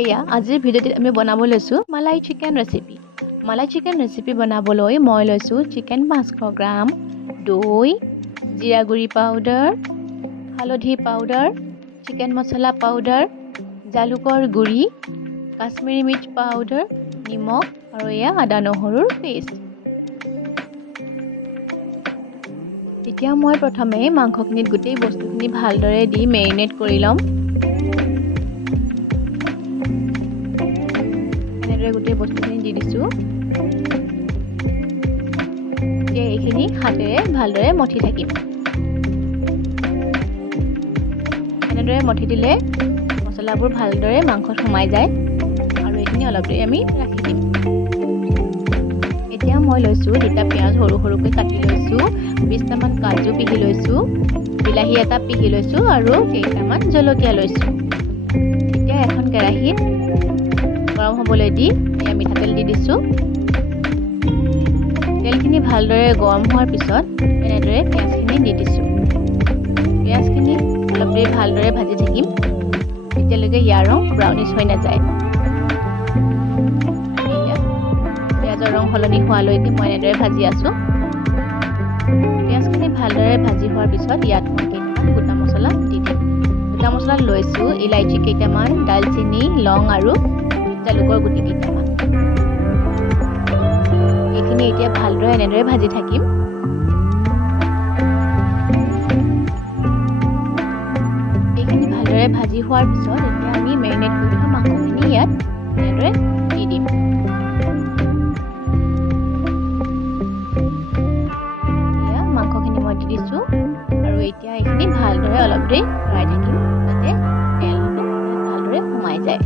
এয়া আজিৰ ভিডিঅ'টিত আমি বনাব লৈছোঁ malai chicken recipe. Malai chicken recipe বনাবলৈ মই লৈছোঁ চিকেন 500 গ্ৰাম, দৈ, জিৰা গুড়ি পাউডাৰ, হালধি পাউডাৰ, চিকেন মছলা পাউডাৰ, জালুকৰ গুড়ি, কাশ্মীৰী মিৰ্চ পাউডাৰ, নিমখ আৰু এয়া আদা নহৰুৰ পেষ্ট। এতিয়া মই প্ৰথমে মাংসখিনিত গোটেই বস্তুখিনি ভালদৰে দি মেৰিনেট কৰি ল'ম। গোটেই বস্তুখিনি দি দিছোঁ। এতিয়া এইখিনি হাতেৰে ভালদৰে মঠি থাকিম। এনেদৰে মঠি দিলে মছলাবোৰ ভালদৰে মাংসত সোমাই যায় আৰু এইখিনি অলপ দেৰি আমি ৰাখি দিম। এতিয়া মই লৈছোঁ 2টা পিঁয়াজ সৰু সৰুকৈ কাটি লৈছোঁ, 20টামান কাজু পিহি লৈছোঁ, বিলাহী এটা পিহি লৈছোঁ আৰু কেইটামান জলকীয়া লৈছোঁ। এতিয়া এখন কেৰাহীত গৰম হ'বলৈ দি মিঠাতেল দি দিছোঁ। তেলখিনি ভালদৰে গৰম হোৱাৰ পিছত এনেদৰে পিঁয়াজখিনি দি দিছোঁ। পিঁয়াজখিনি অলপ দেৰি ভালদৰে ভাজি থাকিম যেতিয়ালৈকে ইয়াৰ ৰং ব্ৰাউনিছ হৈ নাযায়। পিঁয়াজৰ ৰং সলনি হোৱালৈকে মই এনেদৰে ভাজি আছোঁ। পিঁয়াজখিনি ভালদৰে ভাজি হোৱাৰ পিছত ইয়াত মই কেইটামান গোটা মছলা দি দিম। গোটা মছলা লৈছোঁ ইলাইচি কেইটামান, দালচেনি, লং আৰু জালুকৰ গুটি কেইটামান। এইখিনি এতিয়া ভালদৰে এনেদৰে ভাজি থাকিম। এইখিনি ভালদৰে ভাজি হোৱাৰ পিছত এতিয়া আমি মেৰিনেট কৰি থোৱা মাংসখিনি ইয়াত এনেদৰে দি দিম। এয়া মাংসখিনি মই দি দিছোঁ আৰু এতিয়া এইখিনি ভালদৰে অলপ দেৰি লৰাই থাকিম যাতে তেলটো ভালদৰে সোমাই যায়।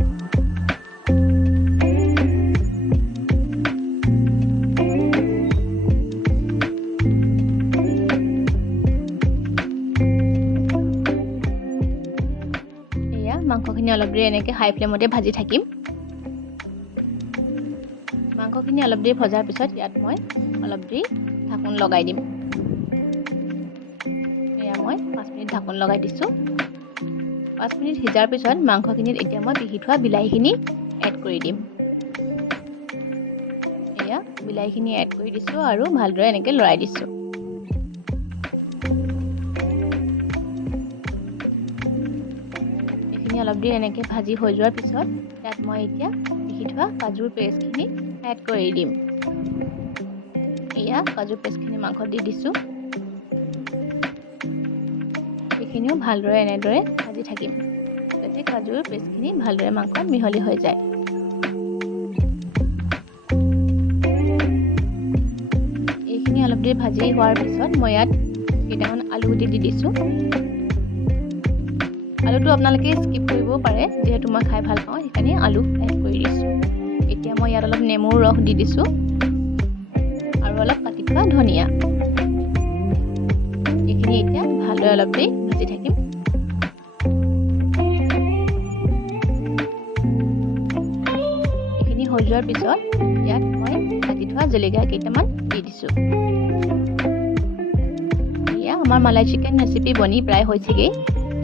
মাংসখিনি অলপ দেৰি এনেকৈ হাই ফ্লেমতে ভাজি থাকিম। মাংসখিনি অলপ দেৰি ভজাৰ পিছত ইয়াত মই অলপ দেৰি ঢাকোন লগাই দিম। এয়া মই 5 মিনিট ঢাকোন লগাই দিছোঁ। 5 মিনিট সিজাৰ পিছত মাংসখিনিত এতিয়া মই পিহি থোৱা বিলাহীখিনি এড কৰি দিম। এয়া বিলাহীখিনি এড কৰি দিছোঁ আৰু ভালদৰে এনেকৈ লৰাই দিছোঁ। অলপ দেৰি এনেকৈ ভাজি হৈ যোৱাৰ পিছত ইয়াত মই এতিয়া পিহি থোৱা কাজুৰ পেষ্টখিনি এড কৰি দিম। এয়া কাজুৰ পেষ্টখিনি মাংসত দি দিছোঁ। এইখিনিও ভালদৰে এনেদৰে ভাজি থাকিম যাতে কাজুৰ পেষ্টখিনি ভালদৰে মাংসত মিহলি হৈ যায়। এইখিনি অলপ দেৰি ভাজি হোৱাৰ পিছত মই ইয়াত কেইটামান আলু গুটি দি দিছোঁ। আলুটো আপোনালোকে স্কিপ কৰিবও পাৰে, যিহেতু মই খাই ভাল পাওঁ সেইকাৰণে আলু এড কৰি দিছোঁ। এতিয়া মই ইয়াত অলপ নেমুৰ ৰস দি দিছোঁ আৰু অলপ কাটি থোৱা ধনিয়া। এইখিনি এতিয়া ভালদৰে অলপ দেৰি ভাজি থাকিম। এইখিনি হৈ যোৱাৰ পিছত ইয়াত মই কাটি থোৱা জলকীয়া কেইটামান দি দিছোঁ। এয়া আমাৰ মালাই চিকেন ৰেচিপি বনি প্ৰায় হৈছেগৈ।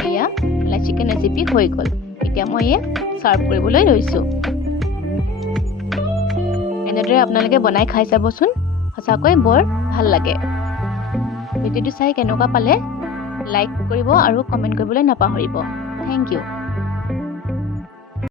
এয়া মালাই চিকেন ৰেচিপি হৈ গ'ল। এতিয়া মই এয়া ছাৰ্ভ কৰিবলৈ লৈছোঁ। এনেদৰে আপোনালোকে বনাই খাই চাবচোন, সঁচাকৈ বৰ ভাল লাগে। ভিডিঅ'টো চাই কেনেকুৱা পালে লাইক কৰিব আৰু কমেণ্ট কৰিবলৈ নাপাহৰিব। Thank U.